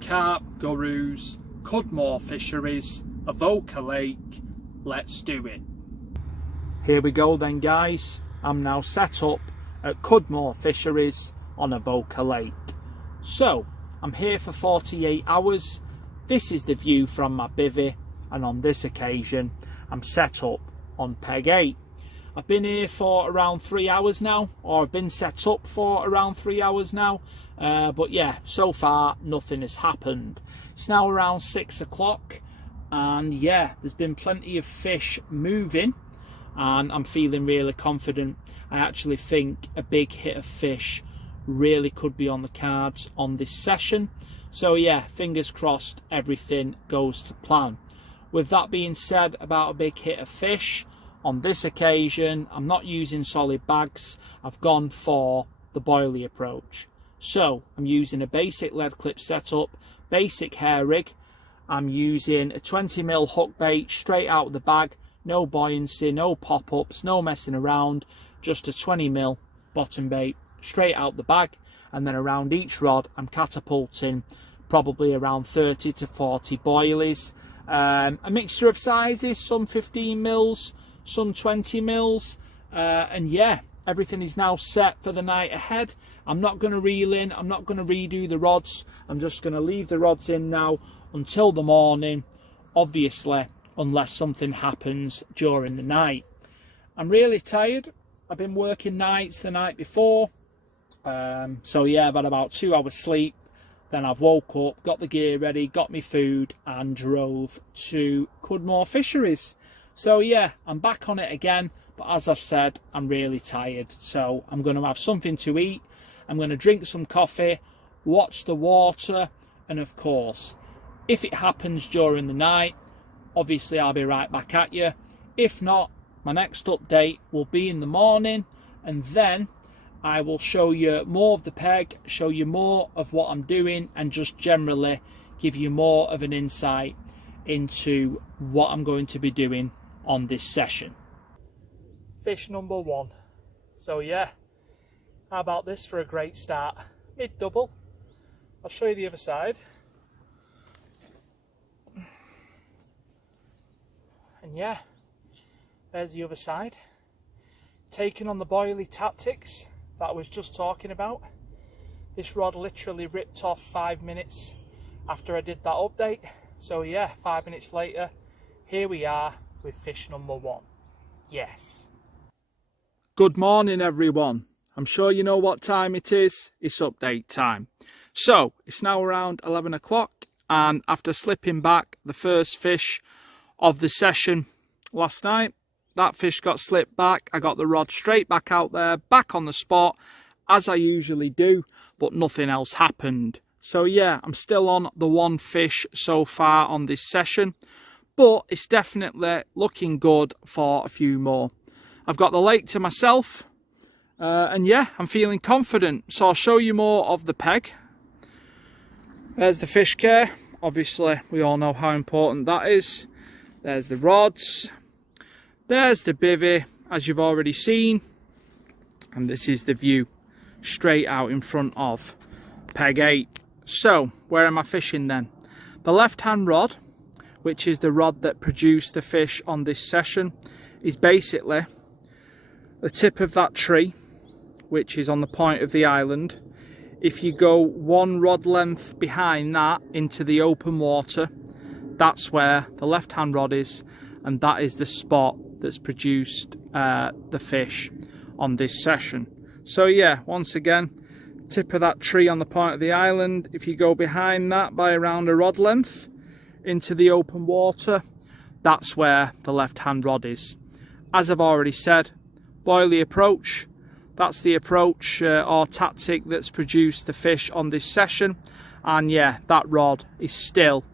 Carp Gurus, Cudmore Fisheries, Avoca Lake. Let's do it. Here we go then, guys. I'm now set up at Cudmore Fisheries on Avoca Lake. So I'm here for 48 hours. This is the view from my bivvy, and on this occasion I'm set up on peg 8. I've been here for around 3 hours now, or I've been set up for around 3 hours now, but yeah, so far nothing has happened. It's now around 6 o'clock, and yeah, there's been plenty of fish moving, and I'm feeling really confident. I actually think a big hit of fish really could be on the cards on this session. So yeah, fingers crossed everything goes to plan. With that being said about a big hit of fish, on this occasion I'm not using solid bags. I've gone for the boilie approach. So I'm using a basic lead clip setup, basic hair rig. I'm using a 20mm hook bait straight out of the bag, no buoyancy, no pop-ups, no messing around, just a 20mm bottom bait straight out the bag, and then around each rod I'm catapulting probably around 30 to 40 boilies. A mixture of sizes, some 15mm, some 20mm, and yeah, everything is now set for the night ahead. I'm not going to reel in, I'm not going to redo the rods, I'm just going to leave the rods in now until the morning, obviously unless something happens during the night. I'm really tired. I've been working nights the night before, so yeah, I've had about 2 hours sleep. Then I've woke up, got the gear ready, got me food, and drove to Cudmore Fisheries. So yeah, I'm back on it again, but as I've said, I'm really tired. So I'm going to have something to eat, I'm going to drink some coffee, watch the water, and of course, if it happens during the night, obviously I'll be right back at you. If not, my next update will be in the morning, and then I will show you more of the peg, show you more of what I'm doing, and just generally give you more of an insight into what I'm going to be doing on this session. Fish number 1. So yeah, how about this for a great start? Mid double. I'll show you the other side. And yeah, there's the other side. Taken on the boilie tactics that I was just talking about. This rod literally ripped off 5 minutes after I did that update. So yeah, 5 minutes later, here we are with fish number 1. Yes. Good morning, everyone. I'm sure you know what time it is. It's update time. So it's now around 11 o'clock, and after slipping back the first fish of the session last night, that fish got slipped back. I got the rod straight back out there, back on the spot, as I usually do, but nothing else happened. So yeah, I'm still on the 1 fish so far on this session, but it's definitely looking good for a few more. I've got the lake to myself, and yeah, I'm feeling confident. So I'll show you more of the peg. There's the fish care. Obviously, we all know how important that is. There's the rods. There's the bivvy, as you've already seen, and this is the view straight out in front of peg 8. So where am I fishing then? The left hand rod, which is the rod that produced the fish on this session, is basically the tip of that tree, which is on the point of the island. If you go 1 rod length behind that into the open water, that's where the left hand rod is, and that is the spot that's produced the fish on this session. So yeah, once again, tip of that tree on the point of the island. If you go behind that by around a rod length into the open water, that's where the left hand rod is. As I've already said, boilie approach, that's the approach or tactic that's produced the fish on this session. And yeah, that rod is still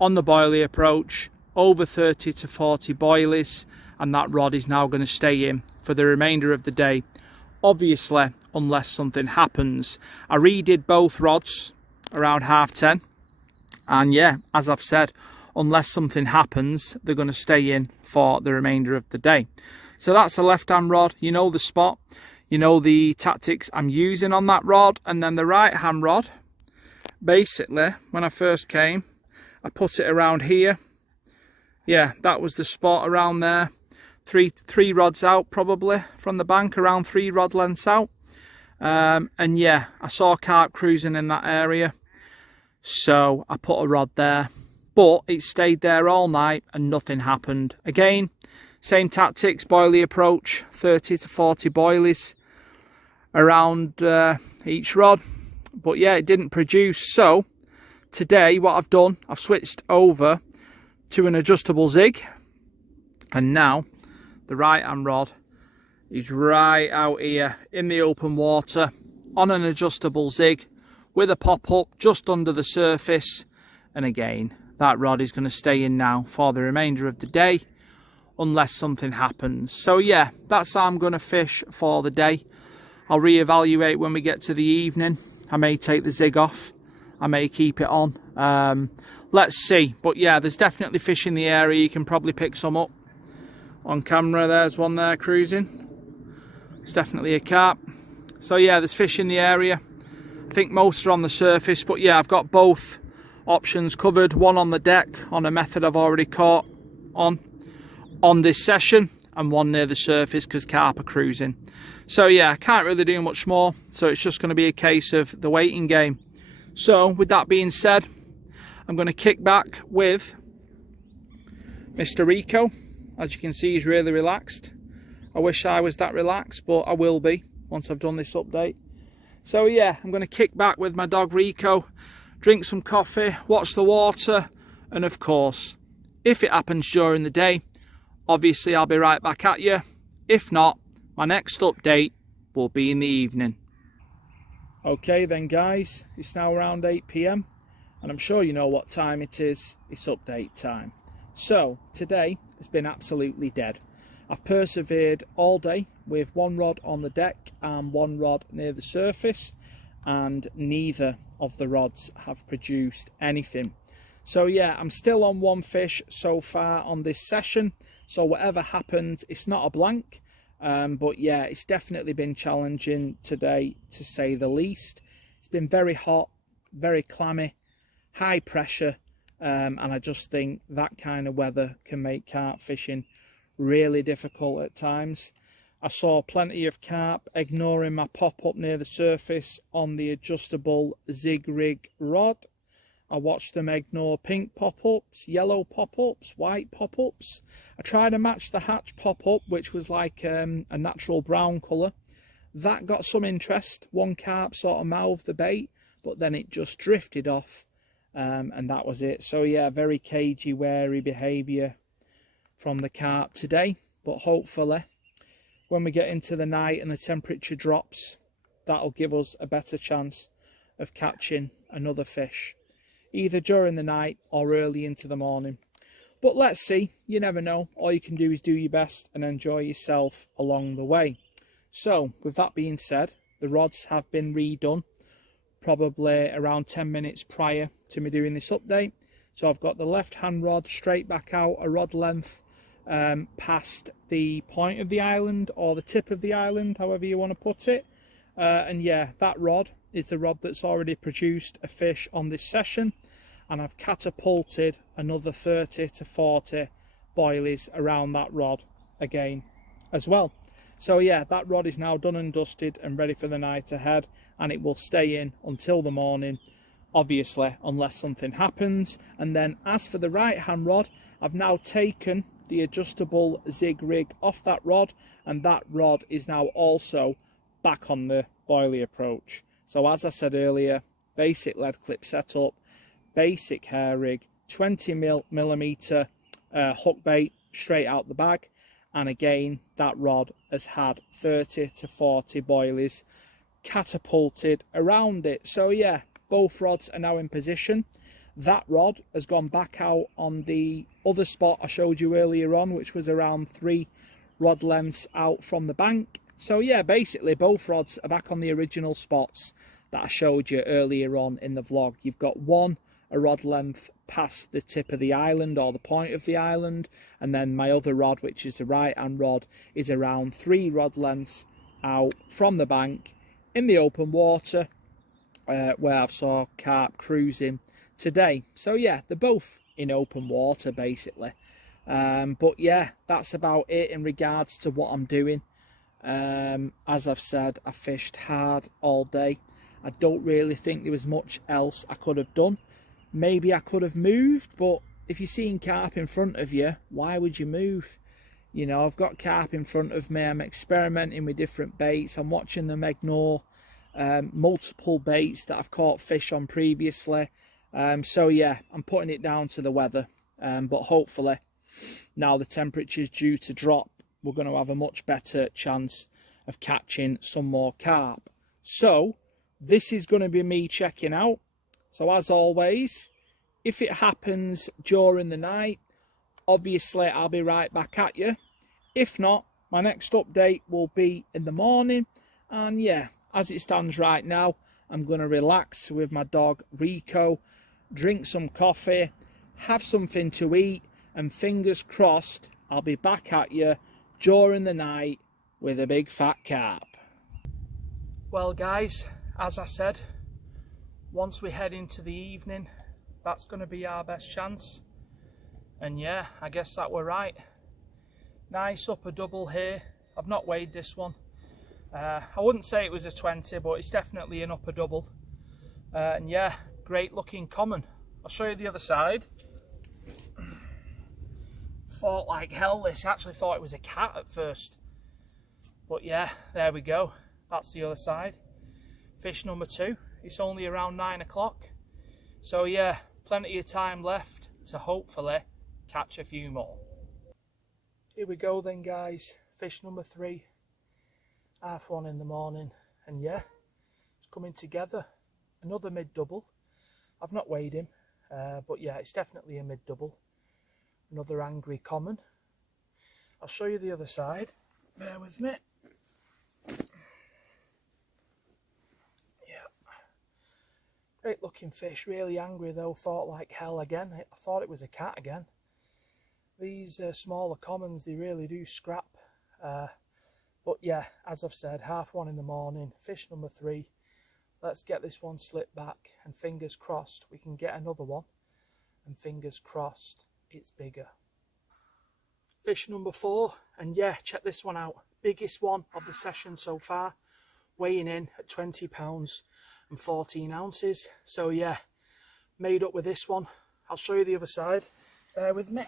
on the boilie approach, over 30 to 40 boilies, and that rod is now going to stay in for the remainder of the day, obviously unless something happens. I redid both rods around 10:30, and yeah, as I've said, unless something happens, they're going to stay in for the remainder of the day. So that's a left hand rod. You know the spot, you know the tactics I'm using on that rod. And then the right hand rod, basically, when I first came, I put it around here. Yeah, that was the spot around there. Three rods out probably from the bank, around 3 rod lengths out. And yeah, I saw carp cruising in that area, so I put a rod there, but it stayed there all night and nothing happened. Again, same tactics, boilie approach, 30 to 40 boilies around each rod, but yeah, it didn't produce. So today what I've done, I've switched over to an adjustable zig, and now the right hand rod is right out here in the open water on an adjustable zig with a pop-up just under the surface. And again, that rod is going to stay in now for the remainder of the day unless something happens. So yeah, that's how I'm going to fish for the day. I'll reevaluate when we get to the evening. I may take the zig off, I may keep it on. Let's see. But yeah, there's definitely fish in the area. You can probably pick some up on camera. There's one there cruising. It's definitely a carp. So yeah, there's fish in the area. I think most are on the surface, but yeah, I've got both options covered. One on the deck on a method I've already caught on this session, and one near the surface because carp are cruising. So yeah, I can't really do much more, so it's just going to be a case of the waiting game. So with that being said, I'm going to kick back with Mr. Rico. As you can see, he's really relaxed. I wish I was that relaxed, but I will be once I've done this update. So yeah, I'm going to kick back with my dog Rico, drink some coffee, watch the water, and of course, if it happens during the day, obviously I'll be right back at you. If not, my next update will be in the evening. Okay then guys, it's now around 8 PM and I'm sure you know what time it is. It's update time. So today has been absolutely dead. I've persevered all day with one rod on the deck and one rod near the surface, and neither of the rods have produced anything. So yeah, I'm still on one fish so far on this session, so whatever happens, it's not a blank. But yeah, it's definitely been challenging today, to say the least. It's been very hot, very clammy, high pressure, and I just think that kind of weather can make carp fishing really difficult at times. I saw plenty of carp ignoring my pop-up near the surface on the adjustable zig rig rod. I watched them ignore pink pop-ups, yellow pop-ups, white pop-ups. I tried to match the hatch pop-up, which was like a natural brown colour. That got some interest. One carp sort of mouthed the bait, but then it just drifted off, and that was it. So yeah, very cagey, wary behaviour from the carp today. But hopefully, when we get into the night and the temperature drops, that'll give us a better chance of catching another fish, either during the night or early into the morning. But let's see, you never know. All you can do is do your best and enjoy yourself along the way. So with that being said, the rods have been redone probably around 10 minutes prior to me doing this update. So I've got the left hand rod straight back out a rod length past the point of the island, or the tip of the island, however you want to put it. And yeah, that rod is the rod that's already produced a fish on this session, and I've catapulted another 30 to 40 boilies around that rod again as well. So yeah, that rod is now done and dusted and ready for the night ahead, and it will stay in until the morning, obviously, unless something happens. And then as for the right hand rod, I've now taken the adjustable zig rig off that rod, and that rod is now also back on the boilie approach. So as I said earlier, basic lead clip setup, basic hair rig, 20mm hook bait straight out the bag, and again that rod has had 30 to 40 boilies catapulted around it. So yeah, both rods are now in position. That rod has gone back out on the other spot I showed you earlier on, which was around 3 rod lengths out from the bank. So yeah, basically both rods are back on the original spots that I showed you earlier on in the vlog. You've got one a rod length past the tip of the island, or the point of the island, and then my other rod, which is the right hand rod, is around 3 rod lengths out from the bank in the open water where I saw carp cruising today. So yeah, they're both in open water basically. But yeah, that's about it in regards to what I'm doing. As I've said, I fished hard all day. I don't really think there was much else I could have done. Maybe I could have moved, but if you're seeing carp in front of you, why would you move? You know, I've got carp in front of me. I'm experimenting with different baits. I'm watching them ignore multiple baits that I've caught fish on previously. So yeah, I'm putting it down to the weather. But hopefully, now the temperature's due to drop, we're going to have a much better chance of catching some more carp. So this is going to be me checking out. So as always, if it happens during the night, obviously I'll be right back at you. If not, my next update will be in the morning. And yeah, as it stands right now, I'm going to relax with my dog Rico, drink some coffee, have something to eat, and fingers crossed I'll be back at you during the night with a big fat carp. Well guys, as I said, once we head into the evening, that's going to be our best chance. And yeah, I guess that we're right. Nice upper double here. I've not weighed this one. I wouldn't say it was a 20, but it's definitely an upper double. And yeah, great looking common. I'll show you the other side. Fought like hell this. I actually thought it was a cat at first. But yeah, there we go. That's the other side. Fish number 2. It's only around 9 o'clock. So yeah, plenty of time left to hopefully catch a few more. Here we go then guys. Fish number 3. 1:30 in the morning. And yeah, it's coming together. Another mid-double. I've not weighed him. But yeah, it's definitely a mid-double. Another angry common. I'll show you the other side. Bear with me. Great looking fish, really angry though, fought like hell again. I thought it was a cat again. These smaller commons, they really do scrap. But yeah, as I've said, 1:30 in the morning, fish number 3. Let's get this one slipped back and fingers crossed we can get another one. And fingers crossed it's bigger. Fish number 4, and yeah, check this one out. Biggest one of the session so far, weighing in at 20 pounds. And 14 ounces. So yeah, made up with this one. I'll show you the other side. Bear with me.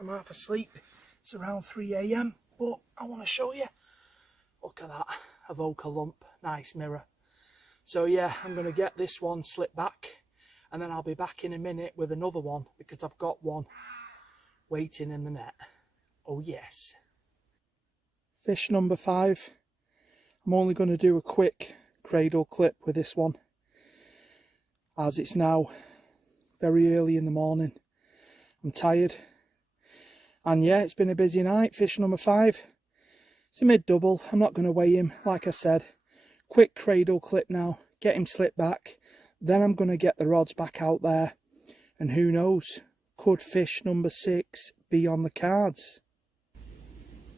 I'm half asleep. It's around 3 AM, but I want to show you. Look at that Avoca lump. Nice mirror. So yeah, I'm going to get this one slipped back, and then I'll be back in a minute with another one because I've got one waiting in the net. Oh yes. Fish number 5. I'm only going to do a quick cradle clip with this one as it's now very early in the morning. I'm tired, and yeah, it's been a busy night. Fish number 5, it's a mid double. I'm not going to weigh him, like I said. Quick cradle clip now, get him slipped back, then I'm going to get the rods back out there, and who knows, could fish number 6 be on the cards.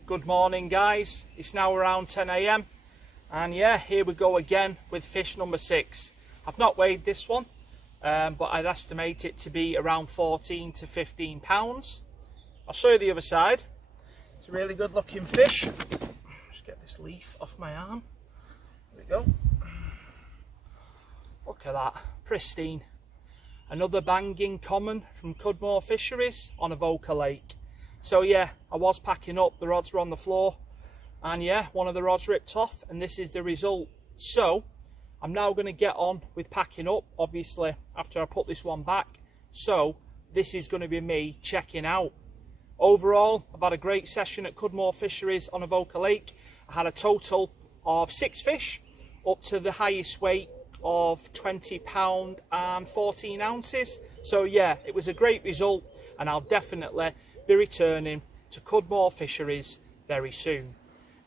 Good morning guys, it's now around 10 AM. And yeah, here we go again with fish number 6. I've not weighed this one, but I'd estimate it to be around 14 to 15 pounds. I'll show you the other side. It's a really good looking fish. Just get this leaf off my arm. There we go. Look at that, pristine. Another banging common from Cudmore Fisheries on Avoca Lake. So yeah, I was packing up, the rods were on the floor. And yeah, one of the rods ripped off, and this is the result. So I'm now going to get on with packing up, obviously, after I put this one back. So this is going to be me checking out. Overall, I've had a great session at Cudmore Fisheries on Avoca Lake. I had a total of 6 fish, up to the highest weight of 20 pound and 14 ounces. So yeah, it was a great result, and I'll definitely be returning to Cudmore Fisheries very soon.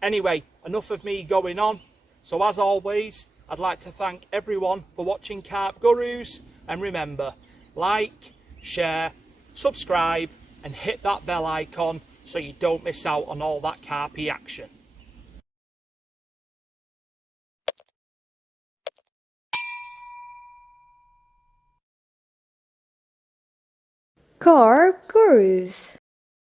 Anyway, enough of me going on. So as always, I'd like to thank everyone for watching Carp Gurus, and remember, like, share, subscribe and hit that bell icon so you don't miss out on all that carpy action. car gurus.